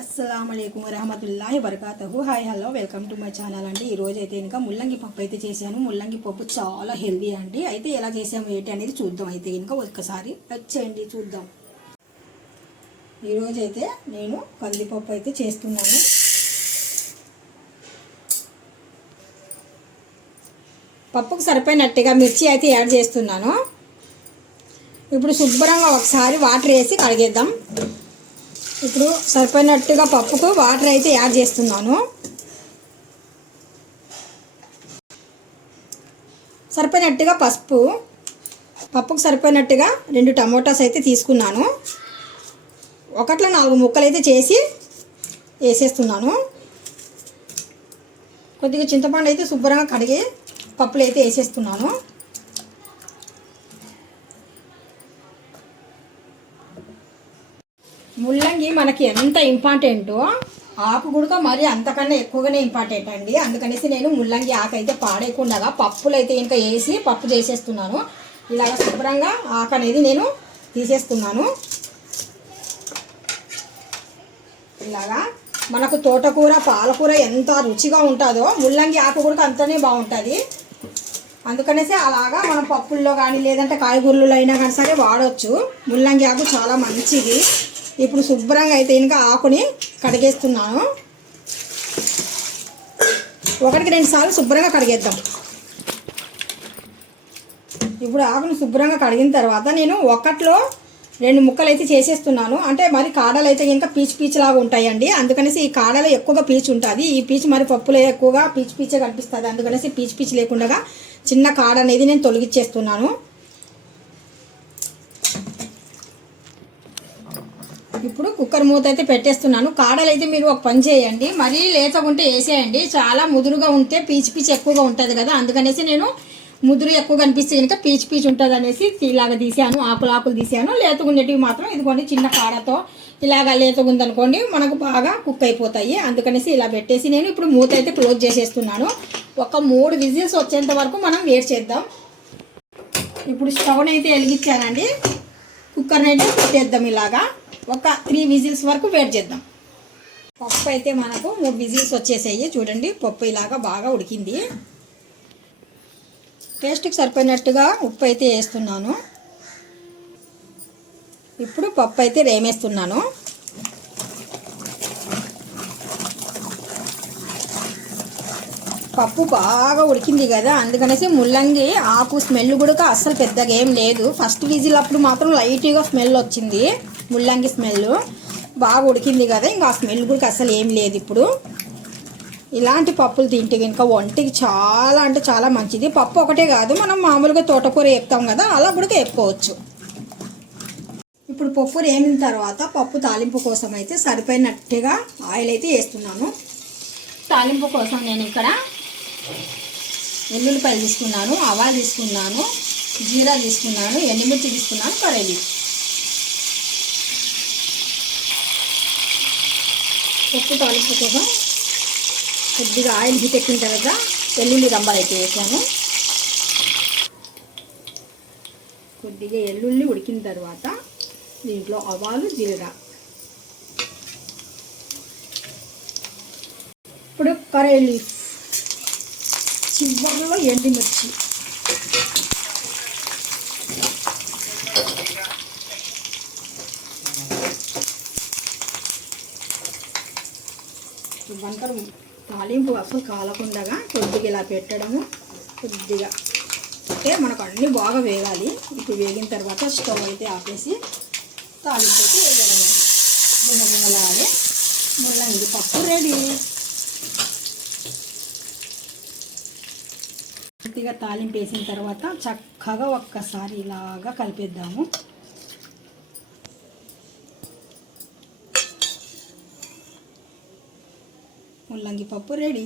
అస్సలాముఅలైకుం వరహమతుల్లాహి వబరకాతుహు. Hi hello welcome to my channel అండి. ఈరోజు అయితే ఇంకా ముల్లంగి పప్పు అయితే చేశాను. ముల్లంగి పప్పు చాలా హెల్దీ అండి. అయితే ఎలా చేసాము ఏంటి అనేది చూద్దాం. అయితే ఇంకా ఒక్కసారి వచ్చేయండి చూద్దాం. ఈరోజు అయితే నేను కందిపప్పు అయితే చేస్తున్నాను. పప్పుకు సరిపోయినట్టుగా మిర్చి అయితే యాడ్ చేస్తున్నాను. ఇప్పుడు శుభ్రంగా ఒకసారి వాటర్ వేసి కడిగేద్దాం. ఇప్పుడు సరిపోయినట్టుగా పప్పుకు వాటర్ అయితే యాడ్ చేస్తున్నాను. సరిపోయినట్టుగా పసుపు, పప్పుకు సరిపోయినట్టుగా 2 టమోటాస్ అయితే తీసుకున్నాను. 4 ముక్కలు అయితే చేసి వేసేస్తున్నాను. కొద్దిగా చింతపండు అయితే శుభ్రంగా కడిగి పప్పులు అయితే వేసేస్తున్నాను. ముల్లంగి మనకి ఎంత ఇంపార్టెంటో ఆకు కూడా మరి అంతకన్నా ఎక్కువగానే ఇంపార్టెంట్ అండి. అందుకనేసి నేను ముల్లంగి ఆకు అయితే పాడేయకుండా పప్పులు అయితే ఇంకా వేసి పప్పు చేసేస్తున్నాను. ఇలాగ శుభ్రంగా ఆకు అనేది నేను తీసేస్తున్నాను. ఇలాగా మనకు తోటకూర పాలకూర ఎంత రుచిగా ఉంటుందో ముల్లంగి ఆకు కూడా అంతనే బాగుంటుంది. అందుకనేసి అలాగా మనం పప్పుల్లో కానీ లేదంటే కాయగూరలు అయినా కానీ సరే వాడవచ్చు. ముల్లంగి ఆకు చాలా మంచిది. ఇప్పుడు శుభ్రంగా అయితే ఇంకా ఆకుని కడిగేస్తున్నాను. 1-2 సార్లు శుభ్రంగా కడిగేద్దాం. ఇప్పుడు ఆకుని శుభ్రంగా కడిగిన తర్వాత నేను 1-2 ముక్కలు అయితే చేసేస్తున్నాను. అంటే మరి కాడలు అయితే ఇంకా పీచులాగా ఉంటాయండి. అందుకనేసి ఈ కాడలో ఎక్కువగా పీచు ఉంటుంది. ఈ పీచు మరి పప్పులో ఎక్కువగా పీచే కనిపిస్తుంది. అందుకనేసి పీచు లేకుండా చిన్న కాడ అనేది నేను తొలగించేస్తున్నాను. ఇప్పుడు కుక్కర్ మూత అయితే పెట్టేస్తున్నాను. కాడలు అయితే మీరు ఒక పని చేయండి, మరీ లేతగుంటే వేసేయండి. చాలా ముదురుగా ఉంటే పీచు ఎక్కువగా ఉంటుంది కదా. అందుకనేసి నేను ముదురు ఎక్కువ కనిపిస్తే కనుక పీచు ఉంటుంది అనేసి ఇలాగ తీసాను. ఆకులు తీసాను. లేతగుండేటివి మాత్రం ఇదిగోండి చిన్న కాడతో ఇలాగ లేతగుందనుకోండి మనకు బాగా కుక్ అయిపోతాయి. అందుకనేసి ఇలా పెట్టేసి నేను ఇప్పుడు మూత అయితే క్లోజ్ చేసేస్తున్నాను. ఒక 3 విజిల్స్ వచ్చేంత వరకు మనం వెయిట్ చేద్దాం. ఇప్పుడు స్టవ్ని అయితే వెలిగించానండి. కుక్కర్ని అయితే పెట్టేద్దాం. ఇలాగా ఒక 3 విజిల్స్ వరకు వెయిట్ చేద్దాం. పప్పు అయితే మనకు 3 విజిల్స్ వచ్చేసాయి. చూడండి పప్పు ఇలాగా బాగా ఉడికింది. టేస్ట్కి సరిపోయినట్టుగా ఉప్పు అయితే వేస్తున్నాను. ఇప్పుడు పప్పు అయితే రేమేస్తున్నాను. పప్పు బాగా ఉడికింది కదా. అందుకనేసి ముల్లంగి ఆకు స్మెల్ కూడా అస్సలు పెద్దగా ఏం లేదు. ఫస్ట్ విజిల్ అప్పుడు మాత్రం లైట్గా స్మెల్ వచ్చింది. ముల్లంగి స్మెల్ బాగా ఉడికింది కదా. ఇంకా ఆ స్మెల్ కూడా అసలు ఏం లేదు. ఇప్పుడు ఇలాంటి పప్పులు తింటే కనుక ఒంటికి చాలా అంటే చాలా మంచిది. పప్పు ఒకటే కాదు, మనం మామూలుగా తోటకూర వేపుతాం కదా, అలా కూడా వేపుకోవచ్చు. ఇప్పుడు పప్పు వేమిన తర్వాత పప్పు తాలింపు కోసం అయితే సరిపోయినట్టుగా ఆయిల్ అయితే వేస్తున్నాను. తాలింపు కోసం నేను ఇక్కడ వెల్లుల్లిపాయలు తీసుకున్నాను, ఆవాలు తీసుకున్నాను, జీరా తీసుకున్నాను, ఎండుమిర్చి తీసుకున్నాను, కరేపాకు. పప్పు తాలింపు కోసం కొద్దిగా ఆయిల్ హీట్ ఎక్కిన తర్వాత వెల్లుల్లి రంబాలు అయితే వేసాను. కొద్దిగా వెల్లుల్లి ఉడికిన తర్వాత దీంట్లో ఆవాలు జీరా, ఇప్పుడు కరేపాకు, చివరిలో ఎండుమిర్చి, వంకర తాలింపు అసలు కాలకుండా కొద్దిగా ఇలా పెట్టడము. కొద్దిగా అంటే మనకు అన్నీ బాగా వేగాలి. ఇప్పుడు వేగిన తర్వాత స్టవ్ అయితే ఆపేసి తాలింపు అయితే వేయడమే. గుమ్మలాగే ముల్లంగి పప్పు రెడీ. కొద్దిగా తాలింపు వేసిన తర్వాత చక్కగా ఒక్కసారి ఇలాగా కలిపేద్దాము. ముల్లంగి పప్పు రెడీ.